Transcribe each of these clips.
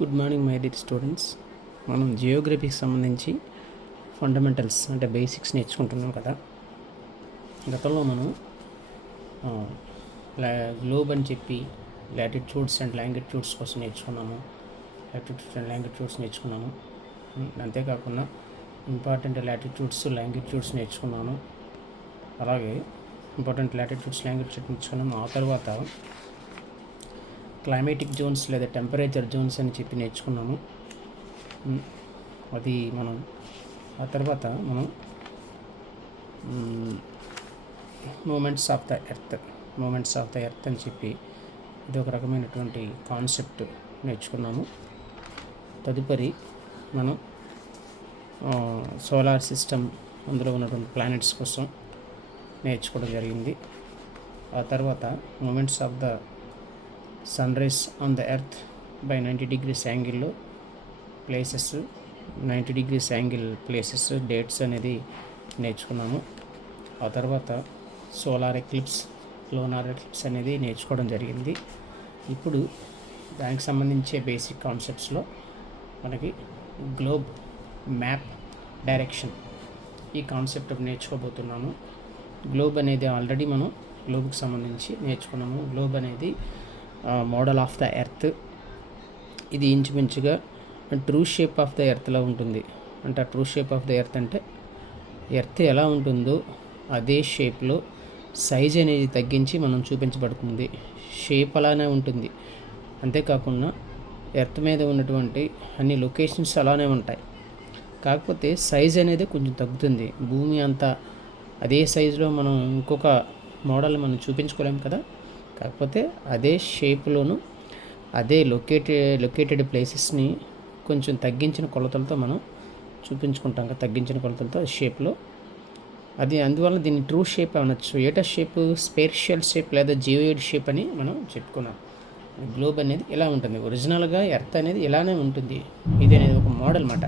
Good morning my dear students. మనం జియోగ్రఫీకి సంబంధించి fundamentals అంటే బేసిక్స్ నేర్చుకుంటున్నాం కదా. గతంలో మనం గ్లోబ్ అని చెప్పి లాటిట్యూడ్స్ అండ్ లాంగిట్యూడ్స్ కోసం నేర్చుకున్నాము. లాటిట్యూడ్స్ అండ్ లాంగిట్యూడ్స్ నేర్చుకున్నాము. అంతేకాకుండా ఇంపార్టెంట్ లాటిట్యూడ్స్ లాంగిట్యూడ్స్ నేర్చుకున్నాను. అలాగే ఇంపార్టెంట్ లాటిట్యూడ్స్ లాంగిట్యూడ్స్ నేర్చుకున్నాము. ఆ తర్వాత క్లైమేటిక్ జోన్స్ లేదా టెంపరేచర్ జోన్స్ అని చెప్పి నేర్చుకున్నాము. అది మనం ఆ తర్వాత మనం మూమెంట్స్ ఆఫ్ ద ఎర్త్ అని చెప్పి ఇది ఒక రకమైనటువంటి కాన్సెప్ట్ నేర్చుకున్నాము. తదుపరి మనం సోలార్ సిస్టమ్ అందులో ఉన్నటువంటి ప్లానెట్స్ కోసం నేర్చుకోవడం జరిగింది. ఆ తర్వాత moments of the sunrise on the earth by 90 degrees యాంగిల్లో places 90 degrees angle places dates అనేది నేర్చుకున్నాము. ఆ తర్వాత సోలార్ ఎక్లిప్స్ లోనార్ ఎక్లిప్స్ అనేది నేర్చుకోవడం జరిగింది. ఇప్పుడు దానికి సంబంధించే బేసిక్ కాన్సెప్ట్స్లో మనకి గ్లోబ్ మ్యాప్ డైరెక్షన్ ఈ కాన్సెప్ట్ నేర్చుకోబోతున్నాము. గ్లోబ్ అనేది ఆల్రెడీ మనం గ్లోబ్కి సంబంధించి నేర్చుకున్నాము. గ్లోబ్ అనేది మోడల్ ఆఫ్ ద ఎర్త్. ఇది ఇంచుమించుగా ట్రూ షేప్ ఆఫ్ ద ఎర్త్లో ఉంటుంది. అంటే true shape of the earth అంటే ఎర్త్ ఎలా ఉంటుందో అదే షేప్లో సైజ్ అనేది తగ్గించి మనం చూపించబడుతుంది. షేప్ అలానే ఉంటుంది. అంతేకాకుండా ఎర్త్ మీద ఉన్నటువంటి అన్ని లొకేషన్స్ అలానే ఉంటాయి. కాకపోతే సైజ్ అనేది కొంచెం తగ్గుతుంది. భూమి అంతా అదే సైజులో మనం ఇంకొక మోడల్ మనం చూపించుకోలేము కదా. కాకపోతే అదే షేప్లోను అదే లొకేటెడ్ ప్లేసెస్ని కొంచెం తగ్గించిన కొలతలతో మనం చూపించుకుంటాం కదా. తగ్గించిన కొలతలతో షేప్లో అది అందువల్ల దీన్ని ట్రూ షేప్ అనొచ్చు. ఏటా షేప్ స్పేషియల్ షేప్ లేదా జియోయిడ్ షేప్ అని మనం చెప్పుకున్నాం. గ్లోబ్ అనేది ఇలా ఉంటుంది. ఒరిజినల్గా ఎర్త్ అనేది ఇలానే ఉంటుంది. ఇది అనేది ఒక మోడల్ అన్నమాట.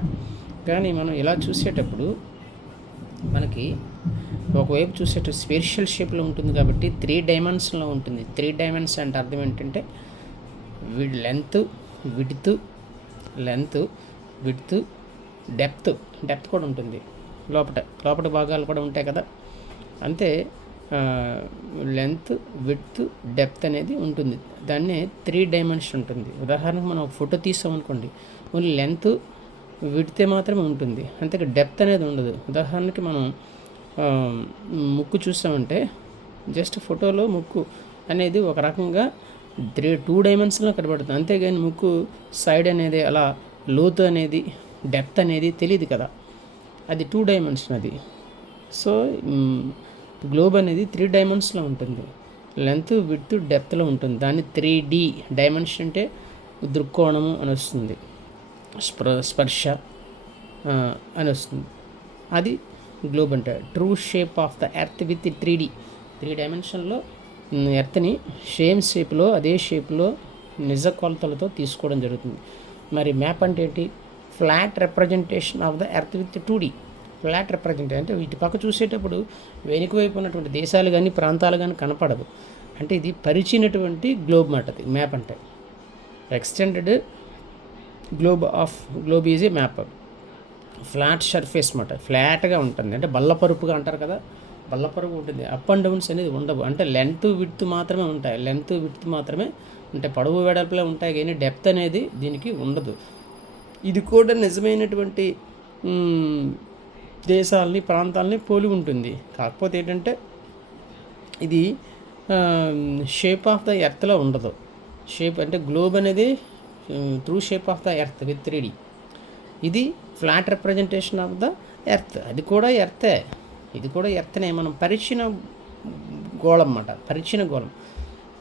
కానీ మనం ఇలా చూసేటప్పుడు మనకి ఒకవైపు చూసేటప్పుడు స్పేషియల్ షేప్లో ఉంటుంది కాబట్టి 3 డైమెన్షన్లో ఉంటుంది. 3 డైమెన్షన్ అంటే అర్థం ఏంటంటే లెంత్ విడ్త్ డెప్త్ కూడా ఉంటుంది. లోపల భాగాలు కూడా ఉంటాయి కదా. అంతే లెంత్ విడ్త్ డెప్త్ అనేది ఉంటుంది. దాన్నే 3 డైమెన్షన్ ఉంటుంది. ఉదాహరణకు మనం ఒక ఫోటో తీసామనుకోండి, ఓన్లీ లెంత్ విడ్తే మాత్రమే ఉంటుంది. అంతే డెప్త్ అనేది ఉండదు. ఉదాహరణకి మనం ముక్కు చూసామంటే జస్ట్ ఫోటోలో ముక్కు అనేది ఒక రకంగా 2 డైమెన్షన్లో కనబడుతుంది. అంతేగాని ముక్కు సైడ్ అనేది అలా లోతు అనేది డెప్త్ అనేది తెలియదు కదా. అది 2 డైమెన్షన్ అది. సో గ్లోబ్ అనేది 3 డైమెన్షన్లో ఉంటుంది. లెంత్ విడ్త్ డెప్త్లో ఉంటుంది. దాన్ని 3D డైమెన్షన్ అంటే దృక్కోణము అని వస్తుంది, స్పర్శ అని వస్తుంది. అది గ్లోబ్ అంటే true shape of the earth with 3 డైమెన్షన్లో ఎర్త్ని సేమ్ షేప్లో అదే షేప్లో నిజ కొలతలతో తీసుకోవడం జరుగుతుంది. మరి మ్యాప్ అంటే ఏంటి? Flat representation of the earth with 2D. Flat representation అంటే ఇటు పక్క చూసేటప్పుడు వెనుక వైపు ఉన్నటువంటి దేశాలు కానీ ప్రాంతాలు కానీ కనపడదు. అంటే ఇది పరిచినటువంటి గ్లోబ్ మాట. అది మ్యాప్ అంటే extended globe is a map. Flat surface మాట, ఫ్లాట్గా ఉంటుంది. అంటే బల్లపరుపుగా అంటారు కదా, బల్లపరుపు ఉంటుంది. అప్ అండ్ డౌన్స్ అనేది ఉండవు. అంటే లెంత్ విడ్త్ మాత్రమే ఉంటాయి. అంటే పొడవు వెడల్పులో ఉంటాయి కానీ డెప్త్ అనేది దీనికి ఉండదు. ఇది కూడా నిజమైనటువంటి దేశాలని ప్రాంతాలని పోలి ఉంటుంది. కాకపోతే ఏంటంటే ఇది షేప్ ఆఫ్ ద ఎర్త్లో ఉండదు. షేప్ అంటే గ్లోబ్ అనేది true shape of the earth with 3D. ఇది flat representation of the earth. అది కూడా ఎర్తే. ఇది కూడా ఎర్త్నే. మనం పరిచిన గోళం అన్నమాట. పరిచిన గోళం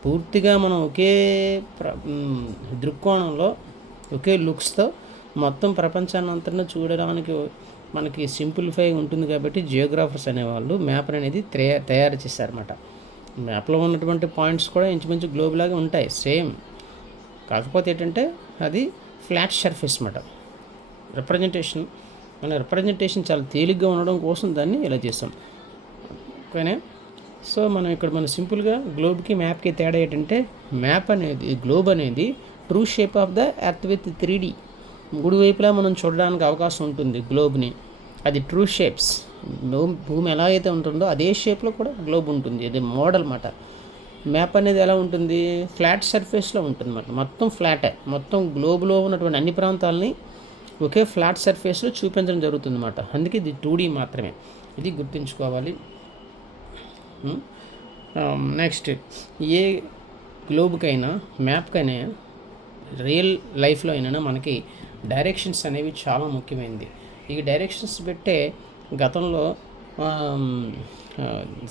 పూర్తిగా మనం ఒకే దృక్కోణంలో ఒకే లుక్స్తో మొత్తం ప్రపంచాన్ని అంతా చూడడానికి మనకి సింప్లిఫై ఉంటుంది. కాబట్టి జియోగ్రాఫర్స్ అనేవాళ్ళు మ్యాప్ అనేది తయారు చేశారన్నమాట. మ్యాప్లో ఉన్నటువంటి పాయింట్స్ కూడా ఇంచుమించు గ్లోబ్ లాగా ఉంటాయి సేమ్. కాకపోతే ఏంటంటే అది ఫ్లాట్ సర్ఫేస్ అన్నమాట. రిప్రజెంటేషన్ చాలా తేలిగ్గా ఉండడం కోసం దాన్ని ఇలా చేస్తాం. ఓకేనా. సో మనం ఇక్కడ సింపుల్గా గ్లోబ్కి మ్యాప్కి తేడా ఏంటంటే గ్లోబ్ అనేది true shape of the earth with 3D. మూడు వైపులా మనం చూడడానికి అవకాశం ఉంటుంది గ్లోబ్ని. అది ట్రూ షేప్స్. భూమి ఎలా అయితే ఉంటుందో అదే షేప్లో కూడా గ్లోబ్ ఉంటుంది. ఇది మోడల్ మాట. మ్యాప్ అనేది ఎలా ఉంటుంది? ఫ్లాట్ సర్ఫేస్లో ఉంటుంది అన్నమాట. మొత్తం ఫ్లాటే. మొత్తం గ్లోబ్లో ఉన్నటువంటి అన్ని ప్రాంతాలని ఒకే ఫ్లాట్ సర్ఫేస్లో చూపించడం జరుగుతుంది అన్నమాట. అందుకే ఇది 2D మాత్రమే. ఇది గుర్తుంచుకోవాలి. నెక్స్ట్, ఏ గ్లోబ్కైనా మ్యాప్కైనా రియల్ లైఫ్లో అయినా మనకి డైరెక్షన్స్ అనేవి చాలా ముఖ్యమైనది. ఈ డైరెక్షన్స్ పెట్టే గతంలో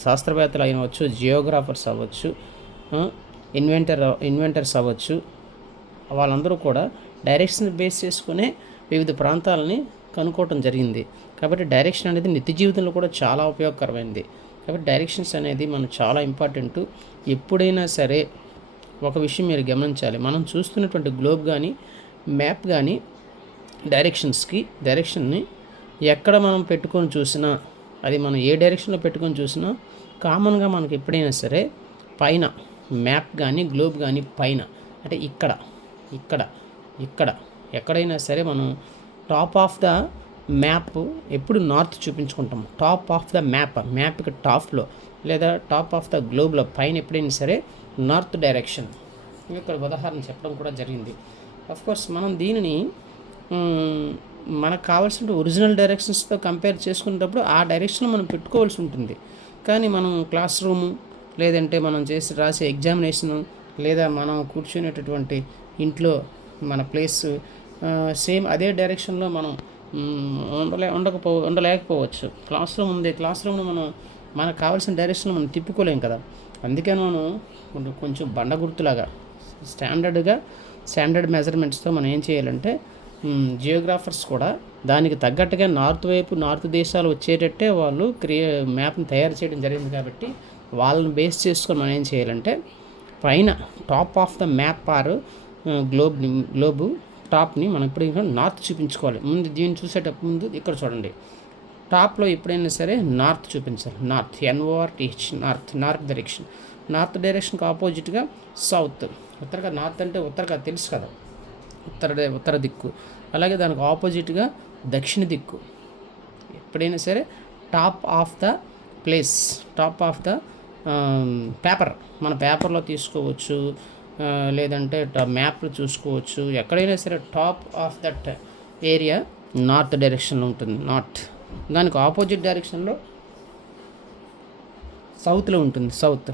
శాస్త్రవేత్తలు అయినవచ్చు, జియోగ్రాఫర్స్ అవ్వచ్చు, ఇన్వెంటర్స్ అవ్వచ్చు, వాళ్ళందరూ కూడా డైరెక్షన్ బేస్ చేసుకునే వివిధ ప్రాంతాలని కనుక్కోవటం జరిగింది. కాబట్టి డైరెక్షన్ అనేది నిత్య జీవితంలో కూడా చాలా ఉపయోగకరమైనది. కాబట్టి డైరెక్షన్స్ అనేది మనకు చాలా ఇంపార్టెంట్. ఎప్పుడైనా సరే ఒక విషయం మీరు గమనించాలి, మనం చూస్తున్నటువంటి గ్లోబ్ కానీ మ్యాప్ కానీ డైరెక్షన్ని ఎక్కడ మనం పెట్టుకొని చూసినా, అది మనం ఏ డైరెక్షన్లో పెట్టుకొని చూసినా కామన్గా మనకి ఎప్పుడైనా సరే పైన మ్యాప్ కానీ గ్లోబ్ కానీ పైన అంటే ఇక్కడ ఎక్కడైనా సరే మనం టాప్ ఆఫ్ ద మ్యాప్ ఎప్పుడు నార్త్ చూపించుకుంటాం. టాప్ ఆఫ్ ద మ్యాప్కి టాప్లో లేదా టాప్ ఆఫ్ ద గ్లోబ్లో పైన ఎప్పుడైనా సరే నార్త్ డైరెక్షన్. ఇక్కడ ఉదాహరణ చెప్పడం కూడా జరిగింది. అఫ్కోర్స్ మనం దీనిని మనకు కావాల్సిన ఒరిజినల్ డైరెక్షన్స్తో కంపేర్ చేసుకునేటప్పుడు ఆ డైరెక్షన్లో మనం పెట్టుకోవాల్సి ఉంటుంది. కానీ మనం క్లాస్ రూము లేదంటే మనం రాసే ఎగ్జామినేషను లేదా మనం కూర్చునేటటువంటి ఇంట్లో మన ప్లేస్ సేమ్ అదే డైరెక్షన్లో మనం ఉండలేకపోవచ్చు. క్లాస్ రూమ్లో మనం మనకు కావాల్సిన డైరెక్షన్లో మనం తిప్పుకోలేం కదా. అందుకని మనం కొంచెం బండ గుర్తులాగా స్టాండర్డ్ మెజర్మెంట్స్తో మనం ఏం చేయాలంటే జియోగ్రాఫర్స్ కూడా దానికి తగ్గట్టుగా నార్త్ దేశాలు వచ్చేటట్టే వాళ్ళు మ్యాప్ని తయారు చేయడం జరిగింది. కాబట్టి వాళ్ళని బేస్ చేసుకొని మనం ఏం చేయాలంటే పైన top of the map or globe టాప్ని మనం ఇప్పుడు నార్త్ చూపించుకోవాలి. ముందు దీన్ని చూసేటప్పుడు ముందు ఇక్కడ చూడండి, టాప్లో ఎప్పుడైనా సరే నార్త్ చూపించాలి. North NORTH north direction. North డైరెక్షన్కి ఆపోజిట్గా సౌత్. నార్త్ అంటే ఉత్తరగా తెలుసు కదా, ఉత్తర దిక్కు. అలాగే దానికి ఆపోజిట్గా దక్షిణ దిక్కు. ఎప్పుడైనా సరే top of the place, top of the paper, మన పేపర్లో తీసుకోవచ్చు లేదంటే మ్యాప్లో చూసుకోవచ్చు. ఎక్కడైనా సరే top of that area north డైరెక్షన్లో ఉంటుంది. నార్త్ దానికి ఆపోజిట్ డైరెక్షన్లో సౌత్లో ఉంటుంది. సౌత్.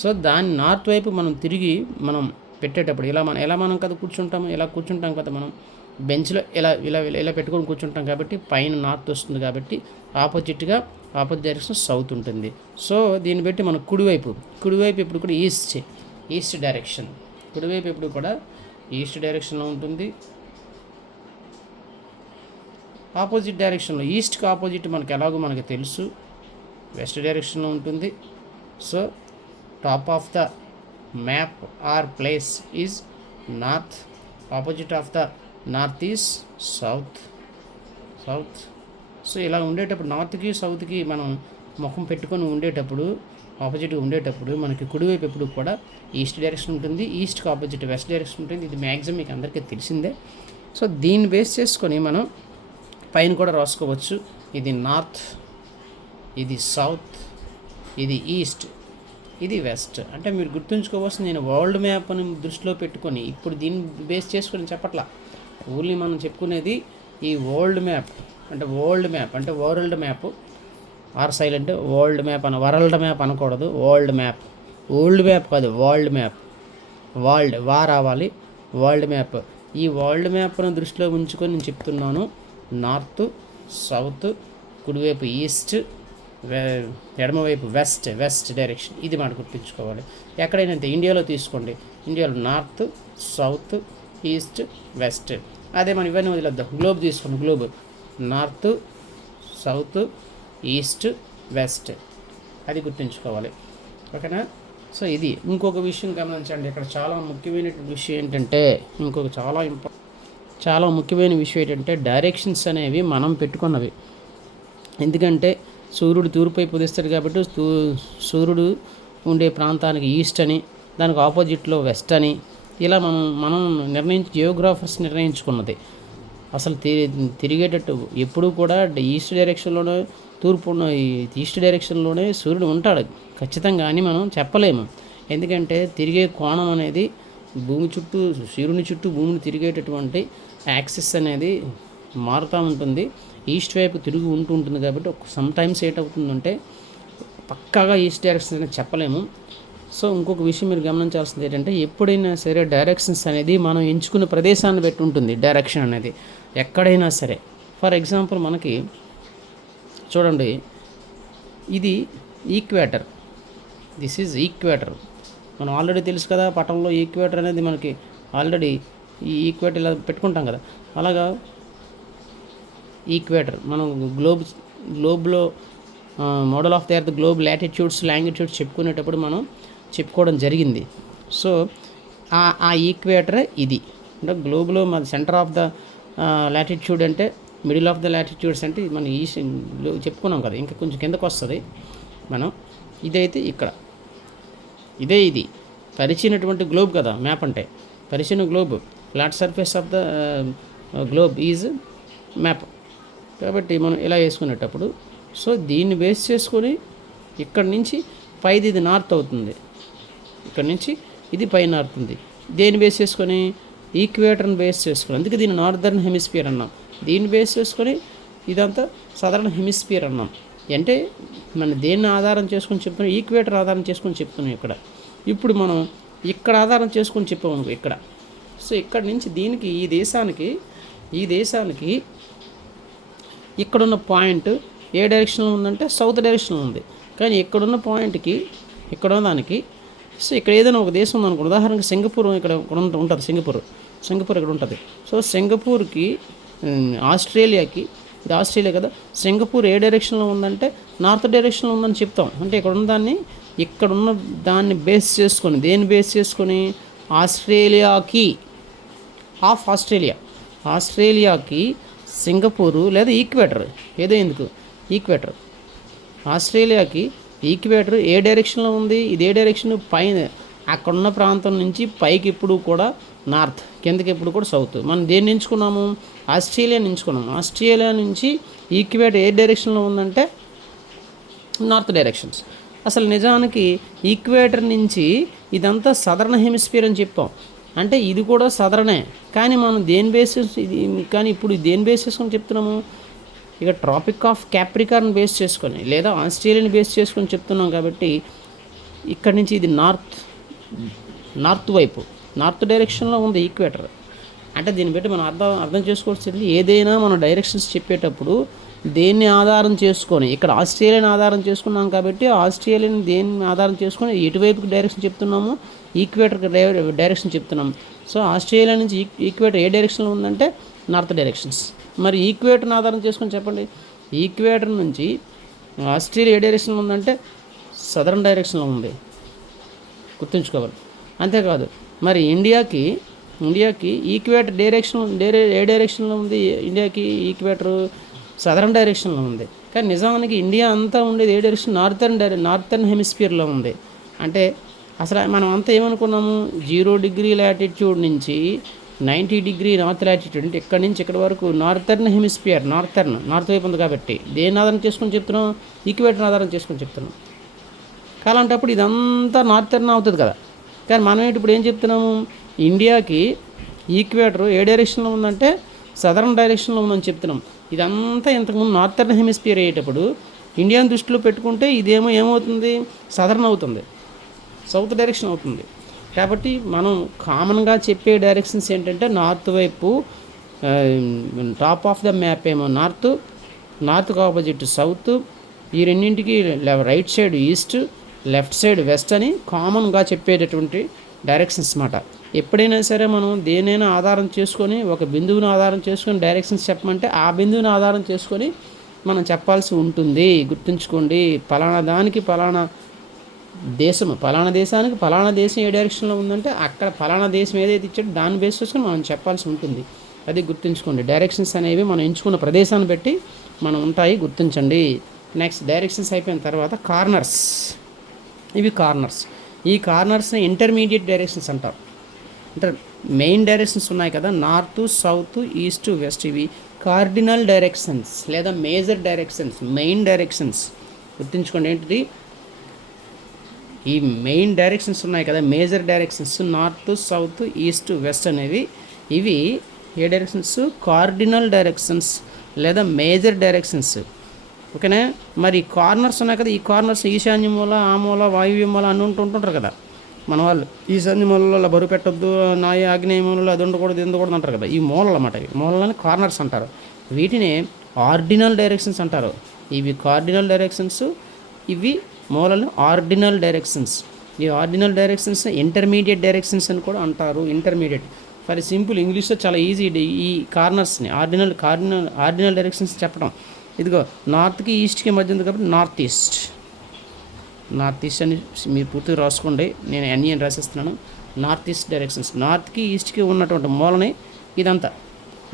సో దాని నార్త్ వైపు మనం తిరిగి మనం పెట్టేటప్పుడు ఎలా మనం కదా కూర్చుంటాము, ఇలా కూర్చుంటాం కదా మనం బెంచ్లో ఇలా పెట్టుకొని కూర్చుంటాం. కాబట్టి పైన నార్త్ వస్తుంది. కాబట్టి ఆపోజిట్ డైరెక్షన్ సౌత్ ఉంటుంది. సో దీన్ని బట్టి మనం కుడివైపు ఇప్పుడు కూడా ఈస్ట్ డైరెక్షన్. కుడివైపు ఎప్పుడు కూడా ఈస్ట్ డైరెక్షన్లో ఉంటుంది. ఆపోజిట్ డైరెక్షన్లో ఈస్ట్కి ఆపోజిట్ మనకు తెలుసు వెస్ట్ డైరెక్షన్లో ఉంటుంది. So top of the map are place is north. Opposite of the north is south. So ఇలా ఉండేటప్పుడు నార్త్కి సౌత్కి మనం ముఖం పెట్టుకొని ఆపోజిట్గా ఉండేటప్పుడు మనకి కుడివైపు ఎప్పుడు కూడా ఈస్ట్ డైరెక్షన్ ఉంటుంది. ఈస్ట్కి ఆపోజిట్ వెస్ట్ డైరెక్షన్ ఉంటుంది. ఇది మ్యాక్సిమం మీకు అందరికీ తెలిసిందే. సో దీన్ని బేస్ చేసుకొని మనం పైన కూడా రాసుకోవచ్చు. ఇది నార్త్, ఇది సౌత్, ఇది ఈస్ట్, ఇది వెస్ట్. అంటే మీరు గుర్తుంచుకోవాల్సింది, నేను వరల్డ్ మ్యాప్ని దృష్టిలో పెట్టుకొని ఇప్పుడు దీన్ని బేస్ చేసుకొని చెప్పట్లా. ఓన్లీ మనం చెప్పుకునేది ఈ వరల్డ్ మ్యాప్ అంటే world map are silent world map అనకూడదు. వరల్డ్ మ్యాప్, ఓల్డ్ మ్యాప్ కాదు, వరల్డ్ మ్యాప్. రావాలి. World map. ఈ వరల్డ్ మ్యాప్ను దృష్టిలో ఉంచుకొని నేను చెప్తున్నాను. నార్త్, సౌత్, కుడివైపు ఈస్ట్, ఎడమవైపు వెస్ట్ డైరెక్షన్. ఇది మాట గుర్తుంచుకోవాలి. ఎక్కడైనా ఇండియాలో తీసుకోండి, ఇండియాలో నార్త్, సౌత్, ఈస్ట్, వెస్ట్. అదే మనం ఇవన్నీ వదిలేద్దాం. గ్లోబ్ తీసుకోండి. Globe north, south, east, west. అది గుర్తుంచుకోవాలి. ఓకేనా? సో ఇది ఇంకొక విషయం గమనించండి. ఇక్కడ చాలా ముఖ్యమైనటువంటి విషయం ఏంటంటే చాలా ముఖ్యమైన విషయం ఏంటంటే డైరెక్షన్స్ అనేవి మనం పెట్టుకున్నవి. ఎందుకంటే సూర్యుడు తూర్పు వైపు ఉదయిస్తాడు కాబట్టి సూర్యుడు ఉండే ప్రాంతానికి ఈస్ట్ అని, దానికి ఆపోజిట్లో వెస్ట్ అని, ఇలా మనం జియోగ్రాఫర్స్ నిర్ణయించుకున్నది. అసలు తిరిగేటట్టు ఎప్పుడూ కూడా ఈస్ట్ డైరెక్షన్లోనే ఈస్ట్ డైరెక్షన్లోనే సూర్యుడు ఉంటాడు ఖచ్చితంగా అని మనం చెప్పలేము. ఎందుకంటే తిరిగే కోణం అనేది భూమి చుట్టూ, సూర్యుని చుట్టూ భూమిని తిరిగేటటువంటి యాక్సిస్ అనేది మారుతూ ఉంటుంది, ఈస్ట్ వైపు తిరిగి ఉంటుంది. కాబట్టి సమ్ టైమ్స్ ఏటవుతుందంటే పక్కాగా ఈస్ట్ డైరెక్షన్ అనేది చెప్పలేము. సో ఇంకొక విషయం మీరు గమనించాల్సింది ఏంటంటే, ఎప్పుడైనా సరే డైరెక్షన్స్ అనేది మనం ఎంచుకున్న ప్రదేశాన్ని బట్టి ఉంటుంది. డైరెక్షన్ అనేది ఎక్కడైనా సరే, ఫర్ ఎగ్జాంపుల్ మనకి చూడండి, ఇది ఈక్వేటర్, దిస్ ఈజ్ ఈక్వేటర్. మనం ఆల్రెడీ తెలుసు కదా, పటంలో ఈక్వేటర్ అనేది మనకి ఆల్రెడీ ఈ ఈక్వేటర్ ఇలా పెట్టుకుంటాం కదా, అలాగా ఈక్వేటర్ మనం గ్లోబ్లో model of the earth globe latitudes longitudes చెప్పుకునేటప్పుడు మనం చెప్పుకోవడం జరిగింది. సో ఆ ఈక్వేటరే ఇది. అంటే గ్లోబ్లో మన సెంటర్ ఆఫ్ ద లాటిట్యూడ్ అంటే మిడిల్ ఆఫ్ ద లాటిట్యూడ్స్ అంటే మన ఈస్ట్ చెప్పుకున్నాం కదా. ఇంకా కొంచెం కిందకు వస్తుంది మనం. ఇదైతే ఇక్కడ ఇది పరిచినటువంటి గ్లోబ్ కదా, మ్యాప్ అంటే పరిచిన globe, flat surface of the globe is map. కాబట్టి మనం ఇలా వేసుకునేటప్పుడు సో దీన్ని బేస్ చేసుకొని ఇక్కడ నుంచి పైది ఇది నార్త్ అవుతుంది, ఇక్కడ నుంచి ఇది పై నార్త్ ఉంది. దేన్ని బేస్ చేసుకొని? ఈక్వేటర్ని బేస్ చేసుకొని, అందుకే దీన్ని నార్దర్న్ హెమిస్ఫియర్ అన్నాం. దీన్ని బేస్ చేసుకొని ఇదంతా సదరన్ హెమిస్ఫియర్ అన్నాం. అంటే మనం దేన్ని ఆధారం చేసుకొని చెప్తున్నాం? ఈక్వేటర్ ఆధారం చేసుకొని చెప్తున్నాం ఇక్కడ. ఇప్పుడు మనం ఇక్కడ ఆధారం చేసుకొని చెప్పాము ఇక్కడ. సో ఇక్కడ నుంచి దీనికి ఈ దేశానికి ఇక్కడున్న పాయింట్ ఏ డైరెక్షన్లో ఉందంటే సౌత్ డైరెక్షన్లో ఉంది. కానీ ఇక్కడున్న పాయింట్కి ఇక్కడ దానికి సో ఇక్కడ ఏదైనా ఒక దేశం ఉందనుకో, ఉదాహరణకి సింగపూర్ ఇక్కడ ఉంటుంది. సింగపూర్ ఇక్కడ ఉంటుంది. సో సింగపూర్కి ఆస్ట్రేలియాకి, ఇది ఆస్ట్రేలియా కదా, సింగపూర్ ఏ డైరెక్షన్లో ఉందంటే నార్త్ డైరెక్షన్లో ఉందని చెప్తాం. అంటే ఇక్కడున్న దాన్ని బేస్ చేసుకొని, దేన్ని బేస్ చేసుకొని? ఆస్ట్రేలియాకి ఆస్ట్రేలియాకి సింగపూరు లేదా ఈక్వేటర్ ఏదో, ఎందుకు ఈక్వేటర్, ఆస్ట్రేలియాకి ఈక్వేటర్ ఏ డైరెక్షన్లో ఉంది? ఇదే డైరెక్షన్ పైన అక్కడున్న ప్రాంతం నుంచి పైకి ఎప్పుడు కూడా నార్త్, కిందకి ఎప్పుడు కూడా సౌత్. మనం దేన్ని ఎంచుకున్నాము? ఆస్ట్రేలియాని ఎంచుకున్నాము. ఆస్ట్రేలియా నుంచి ఈక్వేటర్ ఏ డైరెక్షన్లో ఉందంటే నార్త్ డైరెక్షన్స్. అసలు నిజానికి ఈక్వేటర్ నుంచి ఇదంతా సదరన్ హెమిస్ఫియర్ అని చెప్పాం. అంటే ఇది కూడా సదరనే, కానీ మనం దేని బేసిస్ ఇప్పుడు దేని బేస్ చేసుకొని చెప్తున్నాము? ఇక ట్రాపిక్ ఆఫ్ క్యాప్రికార్న్ బేస్ చేసుకొని లేదా ఆస్ట్రేలియాని బేస్ చేసుకొని చెప్తున్నాం. కాబట్టి ఇక్కడి నుంచి ఇది నార్త్ వైపు, నార్త్ డైరెక్షన్లో ఉంది ఈక్వేటర్. అంటే దీన్ని బట్టి మనం అర్థం చేసుకోవాల్సింది, ఏదైనా మనం డైరెక్షన్స్ చెప్పేటప్పుడు దేన్ని ఆధారం చేసుకొని, ఇక్కడ ఆస్ట్రేలియాని ఆధారం చేసుకున్నాం కాబట్టి ఆస్ట్రేలియాని దేన్ని ఆధారం చేసుకొని ఎటువైపుకి డైరెక్షన్ చెప్తున్నాము? ఈక్వేటర్కి డైరెక్షన్ చెప్తున్నాం. సో ఆస్ట్రేలియా నుంచి ఈక్వేటర్ ఏ డైరెక్షన్లో ఉందంటే నార్త్ డైరెక్షన్స్. మరి ఈక్వేటర్ని ఆధారం చేసుకొని చెప్పండి, ఈక్వేటర్ నుంచి ఆస్ట్రేలియా ఏ డైరెక్షన్లో ఉందంటే సదరన్ డైరెక్షన్లో ఉంది, గుర్తుంచుకోవాలి. అంతేకాదు మరి ఇండియాకి ఈక్వేటర్ ఏ డైరెక్షన్లో ఉంది? ఇండియాకి ఈక్వేటర్ సదరన్ డైరెక్షన్లో ఉంది. కానీ నిజానికి ఇండియా అంతా ఉండేది ఏ డైరెక్షన్? నార్థర్న్ హెమిస్ఫియర్లో ఉంది. అంటే అసలు మనం అంతా ఏమనుకున్నాము? 0 డిగ్రీ లాటిట్యూడ్ నుంచి 90 డిగ్రీ నార్త్ లాటిట్యూడ్, అంటే ఇక్కడ నుంచి ఇక్కడ వరకు నార్థర్న్ హెమిస్ఫియర్, నార్త్ వైపు ఉంది. కాబట్టి దేన్ని ఆధారం చేసుకొని చెప్తున్నాం? ఈక్వేటర్ ఆధారం చేసుకొని చెప్తున్నాం. కాలంటప్పుడు ఇదంతా నార్థర్న్ అవుతుంది కదా. కానీ మనం ఇప్పుడు ఏం చెప్తున్నాము? ఇండియాకి ఈక్వేటర్ ఏ డైరెక్షన్లో ఉందంటే సదరన్ డైరెక్షన్లో ఉందని చెప్తున్నాం. ఇదంతా ఇంతకుముందు నార్థర్న్ హెమిస్ఫియర్ అయ్యేటప్పుడు ఇండియాని దృష్టిలో పెట్టుకుంటే ఇదేమో ఏమవుతుంది? సదరన్ అవుతుంది, సౌత్ డైరెక్షన్ అవుతుంది. కాబట్టి మనం కామన్గా చెప్పే డైరెక్షన్స్ ఏంటంటే నార్త్ వైపు, టాప్ ఆఫ్ ద మ్యాప్ ఏమో నార్త్కి ఆపోజిట్ సౌత్, ఈ రెండింటికి right side east, left side west అని కామన్గా చెప్పేటటువంటి డైరెక్షన్స్ మాట. ఎప్పుడైనా సరే మనం దేనైనా ఆధారం చేసుకొని, ఒక బిందువుని ఆధారం చేసుకొని డైరెక్షన్స్ చెప్పమంటే ఆ బిందువుని ఆధారం చేసుకొని మనం చెప్పాల్సి ఉంటుంది. గుర్తుంచుకోండి, పలానా దానికి పలానా దేశానికి పలానా దేశం ఏ డైరెక్షన్లో ఉందంటే అక్కడ పలానా దేశం ఏదైతే ఇచ్చాడో దాన్ని బేస్ చేసుకొని మనం చెప్పాల్సి ఉంటుంది. అది గుర్తుంచుకోండి. డైరెక్షన్స్ అనేవి మనం ఎంచుకున్న ప్రదేశాన్ని బట్టి మనం ఉంటాయి, గుర్తించండి. నెక్స్ట్ డైరెక్షన్స్ అయిపోయిన తర్వాత కార్నర్స్. ఇవి కార్నర్స్. ఈ కార్నర్స్ని ఇంటర్మీడియట్ డైరెక్షన్స్ అంటారు. అంటే మెయిన్ డైరెక్షన్స్ ఉన్నాయి కదా, నార్త్, సౌత్, ఈస్ట్, వెస్ట్, ఇవి కార్డినల్ డైరెక్షన్స్ లేదా మేజర్ డైరెక్షన్స్. మెయిన్ డైరెక్షన్స్ గుర్తుంచుకోండి ఏంటిది, ఈ మెయిన్ డైరెక్షన్స్ ఉన్నాయి కదా, major directions north, south, east, west అనేవి, ఇవి ఏ డైరెక్షన్స్, కార్డినల్ డైరెక్షన్స్ లేదా మేజర్ డైరెక్షన్స్. ఓకేనా. మరి కార్నర్స్ ఉన్నాయి కదా, ఈ కార్నర్స్ ఈశాన్య మూల, ఆ మూల, వాయువ్య మూల అని ఉంటుంటారు కదా మన వాళ్ళు. ఈశాన్య మూలలో అలా బరువు పెట్టొద్దు, నాయ ఆగ్నేయ మూలలో అది ఉండకూడదు, ఇది ఉండకూడదు అంటారు కదా. ఈ మూలలు అన్నమాట, ఇవి మూలని కార్నర్స్ అంటారు. వీటిని ఆర్డినల్ డైరెక్షన్స్ అంటారు. ఇవి కార్డినల్ డైరెక్షన్స్, ఇవి మూలలు ఆర్డినల్ డైరెక్షన్స్. ఈ ఆర్డినల్ డైరెక్షన్స్ ఇంటర్మీడియట్ డైరెక్షన్స్ అని కూడా అంటారు. ఇంటర్మీడియట్ ఫర్ సింపుల్ ఇంగ్లీష్లో చాలా ఈజీ ఈ కార్నర్స్ని ఆర్డినల్ డైరెక్షన్స్ చెప్పడం. ఇదిగో నార్త్కి ఈస్ట్కి మధ్య ఉంది కాబట్టి నార్త్ ఈస్ట్ అని మీరు పూర్తిగా రాసుకోండి. నేను ఎన్ని అని రాసేస్తున్నాను. నార్త్ ఈస్ట్ డైరెక్షన్స్, నార్త్కి ఈస్ట్కి ఉన్నటువంటి మూలని ఇదంతా.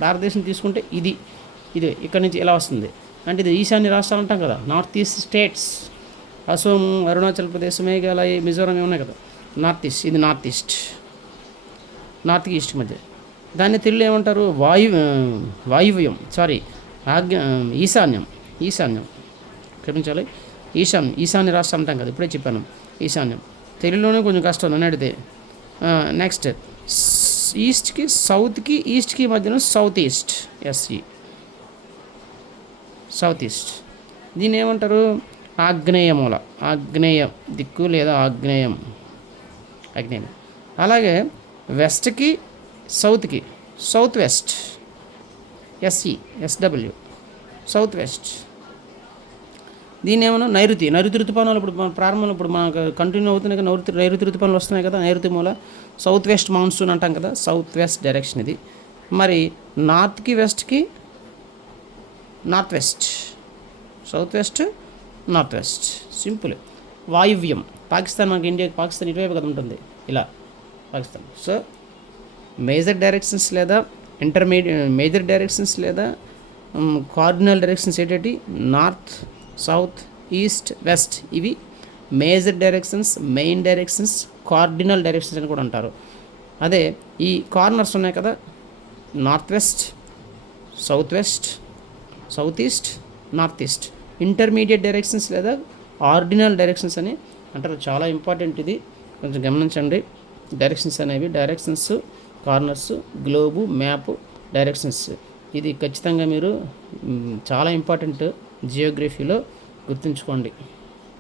భారతదేశం తీసుకుంటే ఇది ఇక్కడ నుంచి ఇలా వస్తుంది. అంటే ఇది ఈశాన్య రాష్ట్రాలు అంటాం కదా, north east states, Assam, Arunachal Pradesh, Meghalaya, Mizoram ఏమున్నాయి కదా, నార్త్ ఈస్ట్. ఇది నార్త్ ఈస్ట్, నార్త్కి ఈస్ట్ మధ్య. దాన్ని తెలుగులో ఏమంటారు, వాయువ్యం, ఈశాన్యం క్షమించాలి, ఈశాన్య రాష్ట్రం అంటాం కదా, ఇప్పుడే చెప్పాను. ఈశాన్యం తెలుగులోనే కొంచెం కష్టం నన్ను అడిగితే. నెక్స్ట్ ఈస్ట్కి, సౌత్కి, ఈస్ట్కి మధ్యన సౌత్ ఈస్ట్, సౌత్ ఈస్ట్. దీన్ని ఏమంటారు, ఆగ్నేయ మూల, ఆగ్నేయ దిక్కు లేదా ఆగ్నేయం. అలాగే వెస్ట్కి, సౌత్కి south west, SW south west. దీన్ని ఏమన్నా నైరుతి ఋతుపవనాలు. ఇప్పుడు మన ప్రారంభంలో ఇప్పుడు మనకు కంటిన్యూ అవుతున్నాయి కదా, నైరుతి ఋతుపవనాలు వస్తున్నాయి కదా, నైరుతి మూల సౌత్ వెస్ట్ మాన్సూన్ అంటాం కదా, సౌత్ వెస్ట్ డైరెక్షన్ ఇది. మరి నార్త్కి, వెస్ట్కి north west, south west, north west. Simple. వాయువ్యం పాకిస్తాన్, మనకి ఇండియాకి పాకిస్తాన్ ఇటువైపు కదా ఉంటుంది, ఇలా పాకిస్తాన్. సో మేజర్ డైరెక్షన్స్ లేదా మేజర్ డైరెక్షన్స్ లేదా కార్డినల్ డైరెక్షన్స్ ఏంటంటే నార్త్, సౌత్, ఈస్ట్, వెస్ట్. ఇవి major directions, main directions, cardinal directions అని కూడా అంటారు. అదే ఈ కార్నర్స్ ఉన్నాయి కదా, north west, south west, south east, north east, intermediate directions లేదా ఆర్డినల్ డైరెక్షన్స్ అని అంటారు. చాలా ఇంపార్టెంట్ ఇది, కొంచెం గమనించండి. డైరెక్షన్స్ అనేవి, directions, corners, globe, map, directions. ఇది ఖచ్చితంగా మీరు చాలా ఇంపార్టెంట్ జియోగ్రఫీలో గుర్తుంచుకోండి.